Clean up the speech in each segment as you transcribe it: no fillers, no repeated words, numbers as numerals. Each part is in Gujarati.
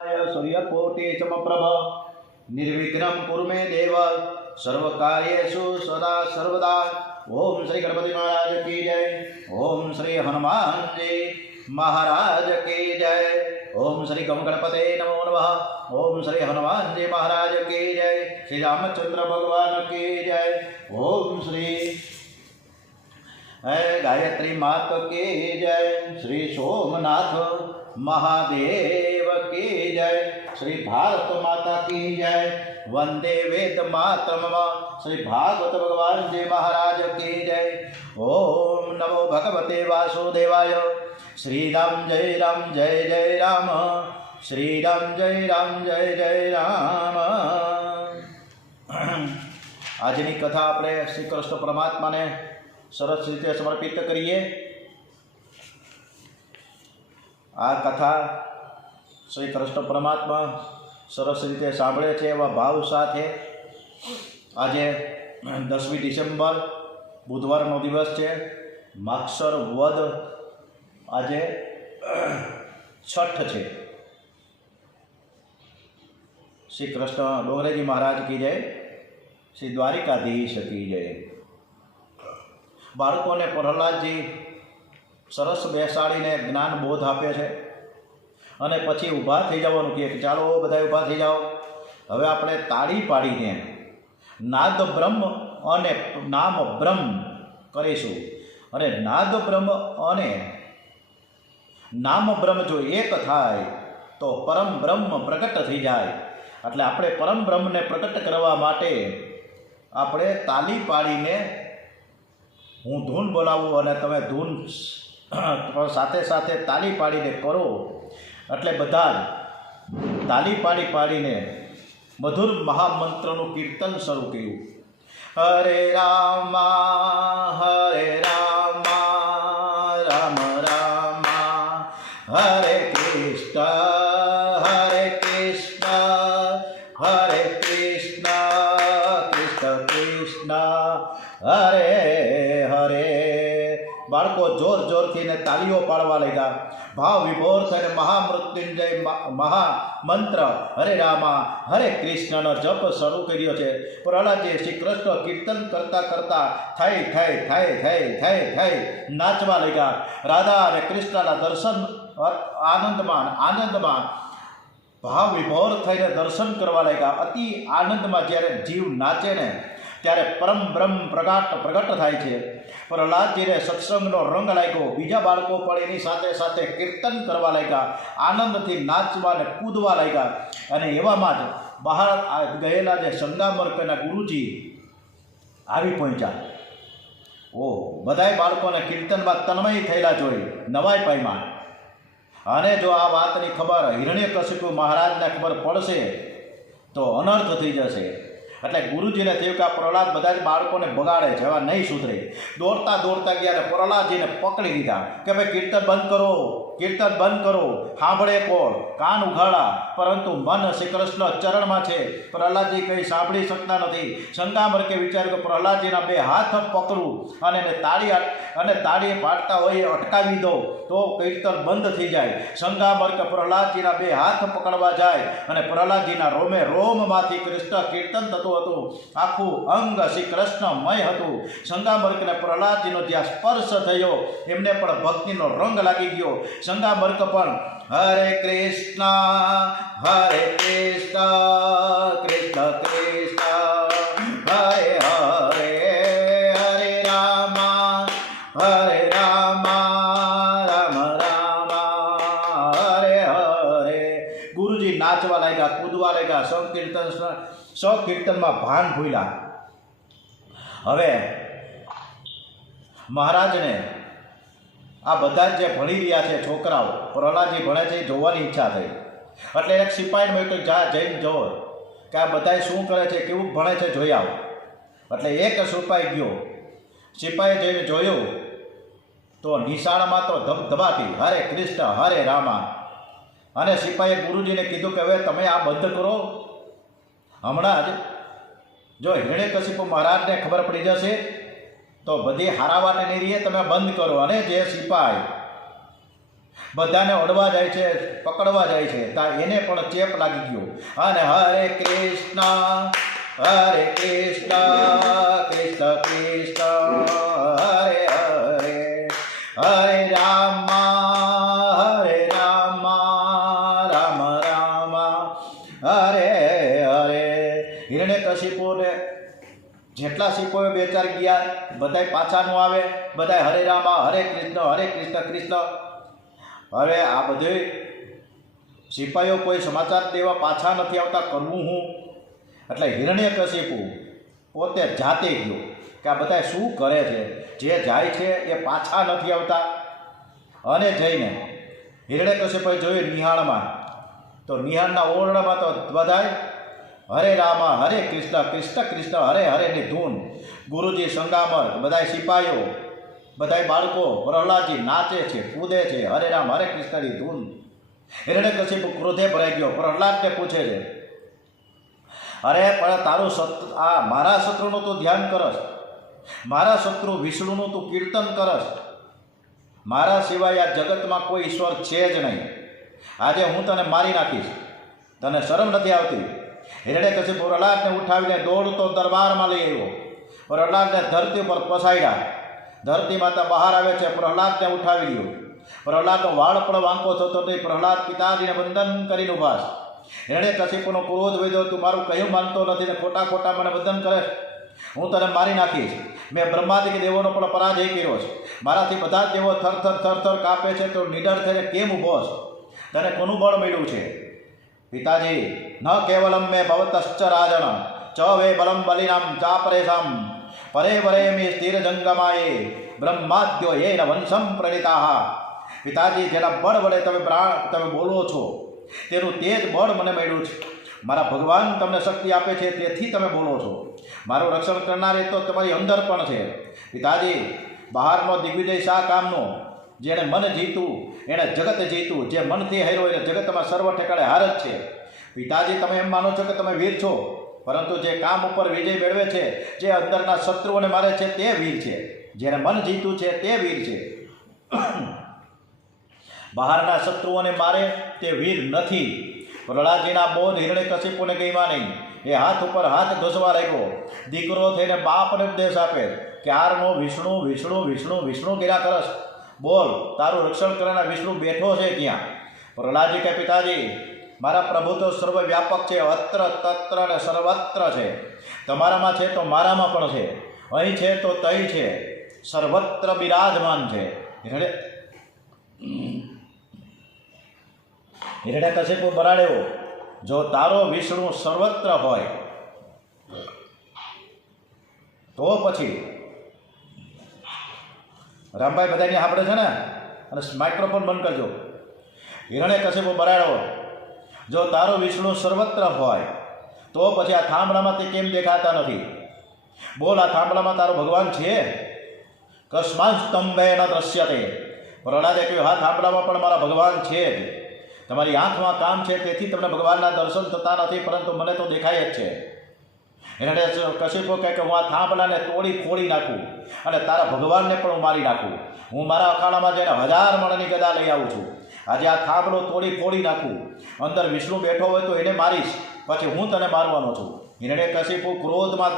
सूर्यकोटि समप्रभ निर्विघ्नं कुरु मे देव सर्वकार्येषु सदा सर्वदा। ओम श्री गणपति महाराज की जय। ओम श्री हनुमान जी महाराज की जय। ओम श्री गम गणपते नमो नमः। ओम श्री हनुमान जी महाराज की जय। श्री रामचंद्र भगवान की जय। ओम श्री गायत्री मात की जय। श्री सोमनाथ महादेव की जय। श्री भारत माता की जय। वंदे वेद मातरम। श्री भागवत भगवान जी महाराज की जय। ओम नमो भगवते वासुदेवाय। श्री राम जय जय राम। श्री राम जय जय राम। આજની કથા આપણે શ્રી કૃષ્ણ પરમાત્માને સરસ રીતે સમર્પિત કરીએ। આ કથા શ્રી કૃષ્ણ પરમાત્મા સરસ રીતે સાંભળે છે એવા ભાવ સાથે આજે 10મી ડિસેમ્બર બુધવારનો દિવસ છે। માક્ષર વદ આજે છઠ છે। શ્રી કૃષ્ણ ડોંગરેજી મહારાજ की जय। श्री द्वारिकाधीश की जय। બાળકોને પ્રહલાદજી સરસ બેસાડીને જ્ઞાન બોધ આપે છે અને પછી ઊભા થઈ જવાનું કહે કે ચાલો બધા ઊભા થઈ જાઓ। હવે આપણે તાળી પાડીને નાદ બ્રહ્મ અને નામ બ્રહ્મ કરીશું અને નાદ બ્રહ્મ અને નામ બ્રહ્મ જો એક થાય તો પરમ બ્રહ્મ પ્રગટ થઈ જાય। એટલે આપણે પરમ બ્રહ્મને પ્રગટ કરવા માટે આપણે તાળી પાડીને હું ધૂન બોલાવું અને તમે ધૂન સાથે સાથે તાળી પાડીને કરો એટલે બધા તાળી પાડીને મધુર મહામંત્રનું કીર્તન શરૂ કર્યું। હરે રામ રામ રામ હરે કૃષ્ણ હરે કૃષ્ણ હરે કૃષ્ણ કૃષ્ણ કૃષ્ણ હરે હરે। બાળકો જોર જોરથી ને તાળીઓ પાડવા લાગ્યા। ભાવ વિભોર થઈને મહામૃત્યુંજય મહામંત્ર હરે રામા હરે કૃષ્ણનો જપ શરૂ કર્યો છે। પ્રહલાદજી શ્રી કૃષ્ણ કીર્તન કરતા કરતા થઈ નાચવા લાગ્યા। રાધા અને કૃષ્ણના દર્શન આનંદમાં ભાવ વિભોર થઈને દર્શન કરવા લાગ્યા। અતિ આનંદમાં જ્યારે જીવ નાચે ને ત્યારે પરમ બ્રહ્મ પ્રગટ થાય છે। પ્રહલાદજીને સત્સંગનો રંગ લાગ્યો। બીજા બાળકો પણ એની સાથે સાથે કીર્તન કરવા લાગ્યા, આનંદથી નાચવા અને કૂદવા લાગ્યા। અને એવામાં જ બહાર ગયેલા જે સંગામર્કના ગુરુજી આવી પહોંચ્યા। ઓહ, બધાય બાળકોને કીર્તનમાં તન્મય થયેલા જોઈ નવાઈ પામ્યા। અને જો આ વાતની ખબર હિરણ્યકશિપુ મહારાજને ખબર પડશે તો અનર્થ થઈ જશે। એટલે ગુરુજીને થયું કે આ પ્રહલાદ બધા જ બાળકોને બગાડે છે, એવા નહીં સુધરે। દોડતા ગયા અને પ્રહલાદજીને પકડી લીધા કે ભાઈ કીર્તન બંધ કરો, કીર્તન બંધ કરો। સાંભળે કોણ? કાન ઉઘાડા, પરંતુ મન શ્રી કૃષ્ણ ચરણમાં છે। પ્રહલાદજી કંઈ સાંભળી શકતા નથી। સંગામર્કે વિચાર્યું કે પ્રહલાદજીના બે હાથ પકડું અને એને તાળી પાડતા હોય અટકાવી દો તો કીર્તન બંધ થઈ જાય। સંગામર્ક પ્રહલાદજીના બે હાથ પકડવા જાય અને પ્રહલાદજીના રોમે રોમમાંથી કૃષ્ણ કીર્તન થતું હતું। આખું અંગ શ્રી કૃષ્ણમય હતું। સંગામર્કને પ્રહલાદજીનો જ્યાં સ્પર્શ થયો એમને પણ ભક્તિનો રંગ લાગી ગયો। સંગામર્ક પણ હરે કૃષ્ણ કૃષ્ણ કૃષ્ણ હરે હરે હરે રામ રામ રામ હરે હરે। ગુરુજી નાચવા લાગ્યા, કૂદવા લાગ્યા, સંકીર્તનમાં ભાન ભૂલ્યા। હવે મહારાજને આ બધા જ જે ભણી રહ્યા છે છોકરાઓ, પ્રહલાદજી ભણે છે એ જોવાની ઈચ્છા થઈ। એટલે એક સિપાહીને મોકલી જઈને જોવો કે આ બધા શું કરે છે, કેવું ભણે છે, જોઈ આવો। એટલે એક સિપાહી ગયો। સિપાહી જઈને જોયું તો નિશાળમાં તો ધબધબાટી હરે કૃષ્ણ હરે રામા। અને સિપાહીએ ગુરુજીને કીધું કે હવે તમે આ બંધ કરો। હમણાં જ જો હિરણ્યકશિપુ મહારાજને ખબર પડી જશે તો બધી હારા વાત નહીં રહીએ, તમે બંધ કરો। અને જે સિપાહી બધાને અડવા જાય છે, પકડવા જાય છે, ત્યાં એને પણ ચેપ લાગી ગયો અને હરે કૃષ્ણ કૃષ્ણ કૃષ્ણ હરે હરે હરે રામ રામ રામ હરે હરે. હિરણ્યકશિપુને જેટલા સિપાહીઓ બે ચાર ગયા બધાય પાછા ન આવે, બધાય હરે રામ હરે કૃષ્ણ કૃષ્ણ. હવે આ બધે સિપાહીઓ કોઈ સમાચાર દેવા પાછા નથી આવતા, કરવું હું? એટલે હિરણ્યકશિપુ પોતે જાતે ગયો કે આ બધા શું કરે છે, જે જાય છે એ પાછા નથી આવતા. અને જઈને હિરણ્યકશિપુએ જોયું નિહાળમાં, તો નિહાળના ઓરડામાં તો બધાય હરે રામ હરે કૃષ્ણ કૃષ્ણ હરે હરેની ધૂન. ગુરુજી સંગામર બધાય સિપાહીઓ બધાય બાળકો પ્રહલાદજી નાચે છે, કૂદે છે, હરે રામ હરે કૃષ્ણની ધૂન. હિરણ્યકશિપુ ક્રોધે ભરાઈ ગયો, પ્રહલાદને પૂછે છે, અરે પણ તારું આ મારા શત્રુનું તું ધ્યાન કરસ, મારા શત્રુ વિષ્ણુનું તું કીર્તન કરસ, મારા સિવાય આ જગતમાં કોઈ ઈશ્વર છે જ નહીં. આજે હું તને મારી નાખીશ, તને શરમ નથી આવતી? હિરણ્યકશિપુ પ્રહલાદને ઉઠાવીને દોડતો દરબારમાં લઈ આવ્યો. પ્રહલાદને ધરતી ઉપર પસાડ્યા. ધરતી માતા બહાર આવે છે, પ્રહલાદને ઉઠાવી લ્યો. પ્રહલાદનો વાળ પણ વાંકો થતો નહીં. પ્રહલાદ પિતાજીને વંદન કરીને ઉભા છે. હિરણ્યકશિપુનો ક્રોધ વધ્યો, તું મારું કહ્યું માનતો નથી ને ખોટા ખોટા મને વંદન કરે, હું તને મારી નાખીશ. મેં બ્રહ્માદિક દેવોનો પણ પરાજય કર્યો છે, મારાથી બધા જ દેવો થર કાપે છે, તો નિડર થઈને કેમ ઊભો છે? તને કોનું બળ મળ્યું છે? પિતાજી, ન કેવલમ મેં ભવતશ્ચ રાજન ચ વે બલમ બલિનામ ચાપરેશમ પરે વરેમી સ્થિર જંગમાયે બ્રહ્માદ્યો યેન વંશમ પ્રણીતા. પિતાજી, જેના બળ વડે તમે બોલો છો તેનું તે જ બળ મને મળ્યું છે. મારા ભગવાન તમને શક્તિ આપે છે, તેથી તમે બોલો છો. મારું રક્ષણ કરનાર તો તમારી અંદર પણ છે. પિતાજી, બહારનો દિગ્વિજય શા કામનો? જેણે મન જીતું એણે જગત જીતું, જે મનથી હાર્યો એને જગતમાં સર્વ ઠેકાળે હાર જ છે. પિતાજી, તમે એમ માનો છો કે તમે વીર છો, પરંતુ જે કામ ઉપર વિજય મેળવે છે, જે અંદરના શત્રુઓને મારે છે તે વીર છે. જેને મન જીતું છે તે વીર છે. બહારના શત્રુઓને મારે તે વીર નથી. પ્રહલાદજીના બોધ હિરણ્યકશિપુને ગમ્યા નહીં. એ હાથ ઉપર હાથ ઘસવા લાગ્યો. દીકરો થઈને બાપને ઉપદેશ આપે કે આરનો વિષ્ણુ વિષ્ણુ વિષ્ણુ વિષ્ણુ કર્યા કરસ, બોલ તારું રક્ષણ કરનાર વિષ્ણુ બેઠો છે ક્યાં? પ્રહલાદજી કે પિતાજી, મારા પ્રભુ તો સર્વવ્યાપક છે, અત્ર તત્ર અને સર્વત્ર છે. તમારામાં છે તો મારામાં પણ છે, અહીં છે તો તહીં છે, સર્વત્ર બિરાજમાન છે. હિરણ્યકશિપુ બરાડ્યો, જો તારો વિષ્ણુ સર્વત્ર હોય તો પછી રામભાઈ બધાને સાંભળે છે ને, અને માઇક્રોફોન બંધ કરજો. હિરણ્યકશિપુ બરાડ્યો, જો તારો વિષ્ણુ સર્વત્ર હોય તો પછી આ થાંભલામાંથી કેમ દેખાતા નથી? બોલ, આ થાંભલામાં તારો ભગવાન છે? કસ્માન સ્તંભે ન દ્રશ્યતે. પ્રહલાદે કહ્યું, હા, થાંભલામાં પણ મારા ભગવાન છે જ. તમારી આંખમાં કામ છે, તેથી તમને ભગવાનના દર્શન થતા નથી, પરંતુ મને તો દેખાય જ છે. હિરણ્યકશિપુ કહે કે હું આ થાંભલાને તોડી ફોડી નાખું અને તારા ભગવાનને પણ હું મારી નાખું. હું મારા અખાડામાં જઈને 1000 મણની ગદા લઈ આવું છું. આજે આ થાંભલો તોડી ફોડી નાખું, અંદર વિષ્ણુ બેઠો હોય તો એને મારીશ, પછી હું તને મારવાનો છું. હિરણ્યકશિપુ ક્રોધમાં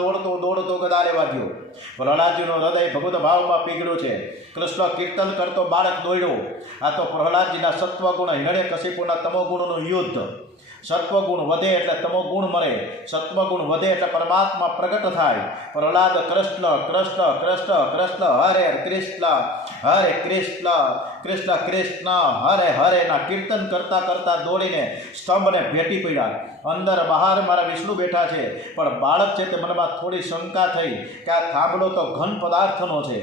દોડતો ગદા લેવા ગયો. પ્રહલાદજીનું હૃદય ભગવત ભાવમાં પીગળ્યું છે. કૃષ્ણ કીર્તન કરતો બાળક દોડ્યો. આ તો પ્રહલાદજીના સત્વગુણ હિરણ્યકશિપુના તમોગુણનું યુદ્ધ. સત્વગુણ વધે એટલે તમોગુણ મરે, સત્વગુણ વધે એટલે પરમાત્મા પ્રગટ થાય. પ્રહલાદ કૃષ્ણ કૃષ્ણ કૃષ્ણ કૃષ્ણ હરે કૃષ્ણ હરે કૃષ્ણ કૃષ્ણ કૃષ્ણ હરે હરે ના કીર્તન કરતા કરતા દોડીને સ્તંભને ભેટી પડ્યા. અંદર બહાર મારા વિષ્ણુ બેઠા છે, પણ બાળક છે તે મનમાં થોડી શંકા થઈ કે આ થાંભલો તો ઘન પદાર્થનો છે,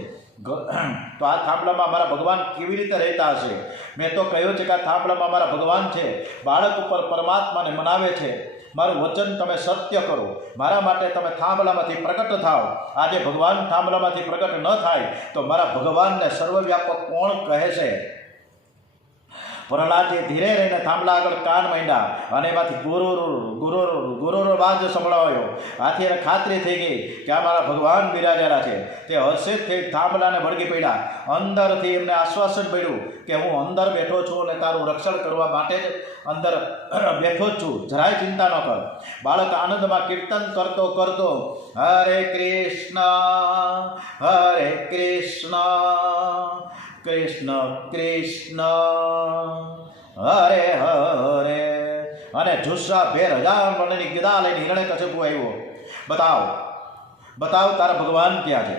તો આ થાંભલામાં મારા ભગવાન કેવી રીતે રહેતા હશે? મેં તો કહ્યું છે કે આ થાંભલામાં મારા ભગવાન છે. બાળક ઉપર પરમાત્માને મનાવે છે. મારું વચન તમે સત્ય કરો, મારા માટે તમે થાંભલામાંથી પ્રગટ થાઓ. આજે ભગવાન થાંભલામાંથી પ્રગટ ન થાય તો મારા ભગવાનને સર્વવ્યાપક કોણ કહે છે? પ્રહલાદજી ધીરે રહીને થાંભલા આગળ કાન માંડ્યા અને એમાંથી ગુરુર વાજ સંભળાવ્યો. આથી એને ખાતરી થઈ ગઈ કે આ મારા ભગવાન બિરાજેલા છે. તે હર્ષિતથી થાંભલાને વળગી પડ્યા. અંદરથી એમને આશ્વાસન મળ્યું કે હું અંદર બેઠો છું અને તારું રક્ષણ કરવા માટે જ અંદર બેઠો જ છું, જરાય ચિંતા ન કર. બાળક આનંદમાં કીર્તન કરતો કરતો હરે કૃષ્ણ કૃષ્ણ કૃષ્ણ હરે હરે અને જુસ્સા ભેર હજાર વર્ણની ગદા લઈને હિરણ્યકશિપુ આવ્યો. બતાવ તારા ભગવાન ક્યાં છે?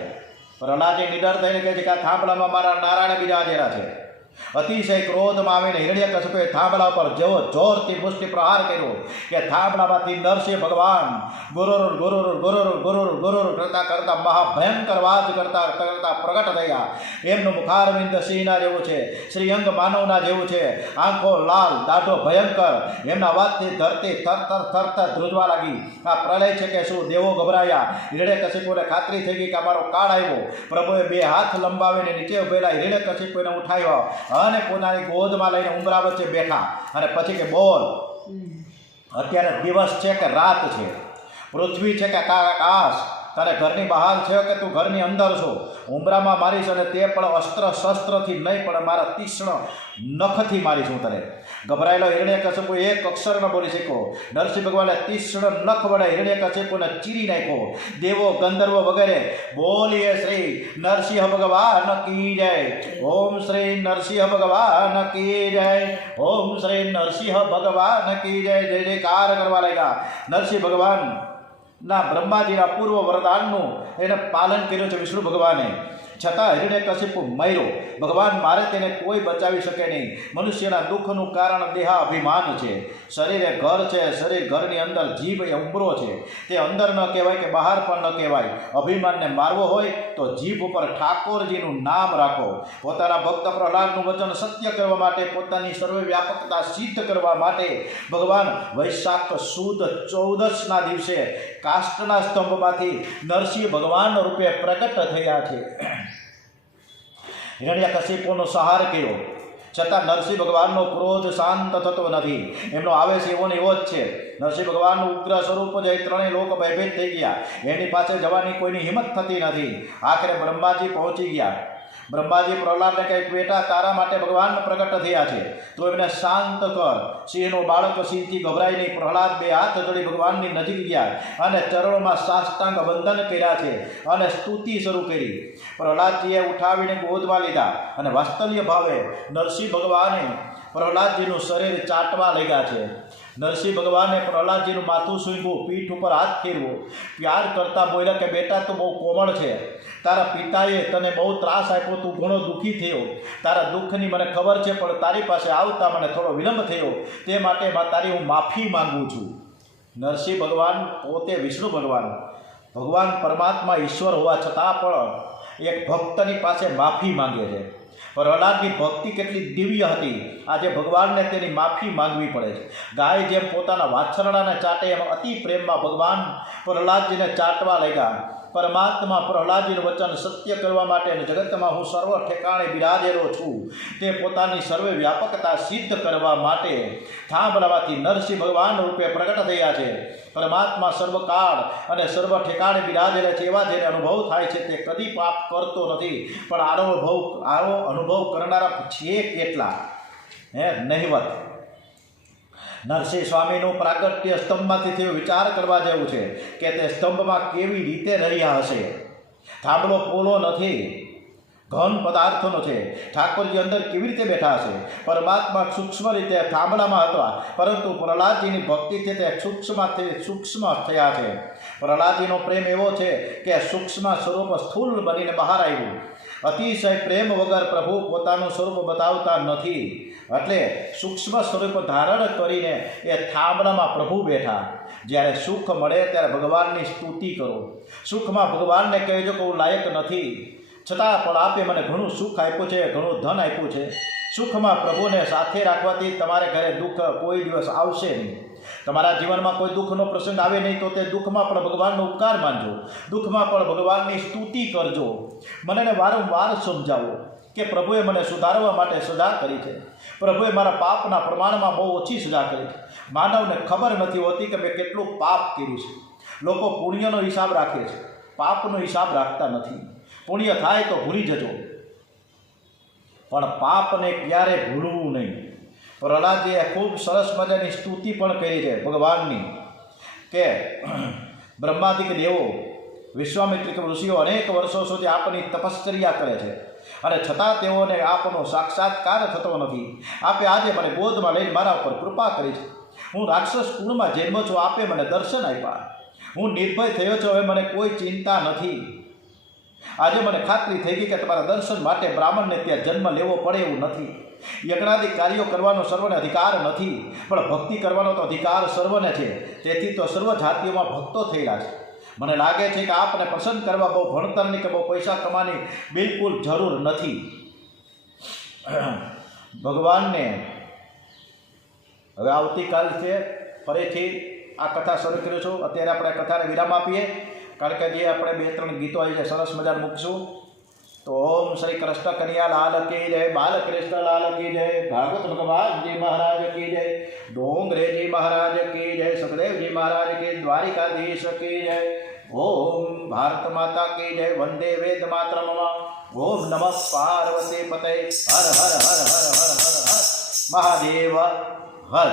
પ્રહલાદજી નિડર થઈને કહે છે કે આ થાંભલામાં મારા નારાયણ બિરાજેલા છે. અતિશય ક્રોધમાં આવીને હિરણ્યકશિપુએ થાંભલા પર જેવો જોરથી મુષ્ટિ પ્રહાર કર્યો કે થાંભલામાંથી નરસિંહ ભગવાન ગુરુર કરતા કરતા મહાભયંકર વાજ કરતા કરતા પ્રગટ થયા. એમનું મુખારવિંદ સિંહના જેવું છે, શ્રીઅંગ માનવના જેવું છે, આંખો લાલ, દાઢો ભયંકર. એમના વાતથી ધરતી થર ધ્રુજવા લાગી. આ પ્રલય છે કે શું? દેવો ગભરાયા. હિરણ્યકશિપુને ખાતરી થઈ ગઈ કે અમારો કાળ આવ્યો. પ્રભુએ બે હાથ લંબાવીને નીચે ઉભેલા હિરણ્યકશિપુને ઉઠાવ્યો અને પોતાની ગોદમાં લઈને ઉંબરા વચ્ચે બેઠા. અને પછી કે બોલ, અત્યારે દિવસ છે કે રાત છે? પૃથ્વી છે કે આકાશ? તારે ઘરની બહાર છે કે તું ઘરની અંદર છો? ઉંબરામાં મારીશ અને તે પણ અસ્ત્ર શસ્ત્રથી નહીં પણ મારા તીક્ષ્ણ નખથી મારીશ હું તને. ગભરાયેલો હિરણ્યકશિપુ એક અક્ષર ન બોલી શક્યો. નરસિંહ ભગવાને તીક્ષ્ણ નખ વડે હિરણ્યકશિપુને ચીરી નાખ્યો. દેવો ગંધર્વો વગેરે બોલીએ શ્રી નરસિંહ ભગવાન કી જય, ઓમ શ્રી નરસિંહ ભગવાન કી જય, ઓમ શ્રી નરસિંહ ભગવાન કી જય જય જયકાર કરવા લાગ્યા. નરસિંહ ભગવાન ના બ્રહ્માજીના પૂર્વ વરદાનનું એને પાલન કર્યું છે વિષ્ણુ ભગવાને. છતાં હિરણ્યકશિપુ મર્યો. ભગવાન મારે તેને કોઈ બચાવી શકે નહીં. મનુષ્યના દુઃખનું કારણ દેહાભિમાન છે. શરીરે ઘર છે, શરીર ઘરની અંદર જીભ એ ઉંબરો છે. તે અંદર ન કહેવાય કે બહાર પણ ન કહેવાય. અભિમાનને મારવો હોય તો જીભ ઉપર ઠાકોરજીનું નામ રાખો. પોતાના ભક્ત પ્રહલાદનું વચન સત્ય કરવા માટે, પોતાની સર્વવ્યાપકતા સિદ્ધ કરવા માટે ભગવાન વૈશાખ સુદ 14ના દિવસે કાષ્ટના સ્તંભમાંથી નરસિંહ ભગવાન રૂપે પ્રગટ થયા છે. હિરણ્યકશિપુનો સંહાર કર્યો, છતાં નરસિંહ ભગવાનનો ક્રોધ શાંત થતો નથી. એમનો આવેશ એવો ને એવો જ છે. નરસિંહ ભગવાનનું ઉગ્ર સ્વરૂપ જે ત્રણેય લોક ભયભીત થઈ ગયા. એની પાસે જવાની કોઈની હિંમત થતી નથી. આખરે બ્રહ્માજી પહોંચી ગયા. બ્રહ્માજી પ્રહલાદને કહે, બેટા તારા માટે ભગવાન પ્રગટ થયા છે, તો એમને શાંત કર. સિંહનું બાળક સિંહથી ગભરાય નહીં. પ્રહલાદ બે હાથ જોડી ભગવાનની નજીક ગયા અને ચરણોમાં સાષ્ટાંગ વંદન કર્યા છે અને સ્તુતિ શરૂ કરી. પ્રહલાદજીએ ઉઠાવીને ગોદમાં લીધા અને વાત્સલ્ય ભાવે નરસિંહ ભગવાને પ્રહલાદજીનું શરીર ચાટવા લાગ્યા છે. નરસિંહ ભગવાને પ્રહલાદજીનું માથું સૂંઘ્યું, પીઠ ઉપર હાથ ફેરવો. પ્યાર કરતા બોલ્યા કે બેટા તું બહુ કોમળ છે. તારા પિતાએ તને બહુ ત્રાસ આપ્યો, તું ઘણો દુઃખી થયો. તારા દુઃખની મને ખબર છે, પણ તારી પાસે આવતા મને થોડો વિલંબ થયો. તે માટે તારી હું માફી માંગુ છું. નરસિંહ ભગવાન પોતે વિષ્ણુ ભગવાન પરમાત્મા ઈશ્વર હોવા છતાં પણ એક ભક્તની પાસે માફી માંગે છે. પ્રહલાદની ભક્તિ કેટલી દિવ્ય હતી. આજે ભગવાનને તેની માફી માંગવી પડે છે. ગાય જેમ પોતાના વાછરડાને ચાટે એમ અતિ પ્રેમમાં ભગવાન પ્રહલાદજીને ચાટવા લાગ્યા. પરમાત્મા પ્રહલાદજીનું વચન સત્ય કરવા માટે અને જગતમાં હું સર્વ ઠેકાણે બિરાજેલો છું તે પોતાની સર્વે વ્યાપકતા સિદ્ધ કરવા માટે થાંભલામાંથી નરસિંહ ભગવાન રૂપે પ્રગટ થયા છે. પરમાત્મા સર્વકાળ અને સર્વ ઠેકાણે બિરાજેલા છે. એવા જેને અનુભવ થાય છે તે કદી પાપ કરતો નથી. પણ આવો અનુભવ કરનારા છે કેટલા? નહિવત. નરસિંહ સ્વામીનું પ્રાગટ્ય સ્તંભમાંથી થયું. વિચાર કરવા જેવું છે કે તે સ્તંભમાં કેવી રીતે રહ્યા હશે. થાંભલો પોલો નથી, ઘન પદાર્થનો છે. ઠાકોરજી અંદર કેવી રીતે બેઠા હશે? પરમાત્મા સૂક્ષ્મ રીતે થાંભલામાં હતા, પરંતુ પ્રહલાદજીની ભક્તિથી તે સૂક્ષ્મ થયા છે. પ્રહલાદજીનો પ્રેમ એવો છે કે સૂક્ષ્મ સ્વરૂપ સ્થૂળ બનીને બહાર આવ્યું. અતિશય પ્રેમ વગર પ્રભુ પોતાનું સ્વરૂપ બતાવતા નથી. એટલે સૂક્ષ્મ સ્વરૂપ ધારણ કરીને એ થાંભલામાં પ્રભુ બેઠા. જ્યારે સુખ મળે ત્યારે ભગવાનની સ્તુતિ કરો. સુખમાં ભગવાનને કહેજો કે હું લાયક નથી, છતાં પણ આપે મને ઘણું સુખ આપ્યું છે, ઘણું ધન આપ્યું છે. સુખમાં પ્રભુને સાથે રાખવાથી તમારે ઘરે દુઃખ કોઈ દિવસ આવશે નહીં. તમારા જીવનમાં કોઈ દુઃખનો પ્રસંગ આવે નહીં તો તે દુઃખમાં પણ ભગવાનનો ઉપકાર માનજો. દુઃખમાં પણ ભગવાનની સ્તુતિ કરજો. મનને વારંવાર સમજાવો કે પ્રભુએ મને સુધારવા માટે સજા કરી છે. પ્રભુએ મારા પાપના પ્રમાણમાં બહુ ઓછી સજા કરી છે. માનવને ખબર નથી હોતી કે મેં કેટલું પાપ કર્યું છે. લોકો પુણ્યનો હિસાબ રાખે છે, પાપનો હિસાબ રાખતા નથી. પુણ્ય થાય તો ભૂલી જજો, પણ પાપને ક્યારે ભૂલવું નહીં. પ્રહલાદજીએ ખૂબ સરસ મજાની સ્તુતિ પણ કરી છે ભગવાનની, કે બ્રહ્માદિક દેવો, વિશ્વામિત્રિક ઋષિઓ અનેક વર્ષો સુધી આપની તપશ્ચર્યા કરે છે, અને છતાં તેઓને આપનો સાક્ષાત્કાર થતો નથી. આપે આજે મને ગોદમાં લઈને મારા ઉપર કૃપા કરી છે. હું રાક્ષસ કુળમાં જન્મ્યો છું, આપે મને દર્શન આપ્યા. હું નિર્ભય થયો છું, હવે મને કોઈ ચિંતા નથી. આજે મને ખાતરી થઈ ગઈ કે તમારા દર્શન માટે બ્રાહ્મણને ત્યાં જન્મ લેવો પડે એવું નથી. યજ્ઞાદિક કાર્યો કરવાનો સર્વને અધિકાર નથી, પણ ભક્તિ કરવાનો તો અધિકાર સર્વને છે. તેથી તો સર્વ જાતિઓમાં ભક્તો થયેલા છે. મને લાગે છે કે આપને પસંદ કરવા બહુ ભણતરની કે બહુ પૈસા કમાવાની બિલકુલ જરૂર નથી. ભગવાનને હવે આવતીકાલ છે ફરીથી આ કથા શરૂ કર્યું છું. અત્યારે આપણે કથાને વિરામ આપીએ, કારણ કે જે આપણે 2-3 ગીતો આવી છે સરસ મજાનું મૂકશું. તો ઓમ શ્રી કૃષ્ણ કન્યા લાલ કી જય, બાલકૃષ્ણ લાલ કી જય, ભાગવત ભગવાનજી મહારાજ કી જય, ડોંગરેજી મહારાજ કી જય, સુખદેવજી મહારાજ કી, દ્વારિકાધીશ કી જય. ઓમ ભારત માતા કી જય, વંદે વેદ માતરમ. ઓમ નમઃ પાર્વતી પતય. હર હર હર હર હર હર હર મહાદેવ હર.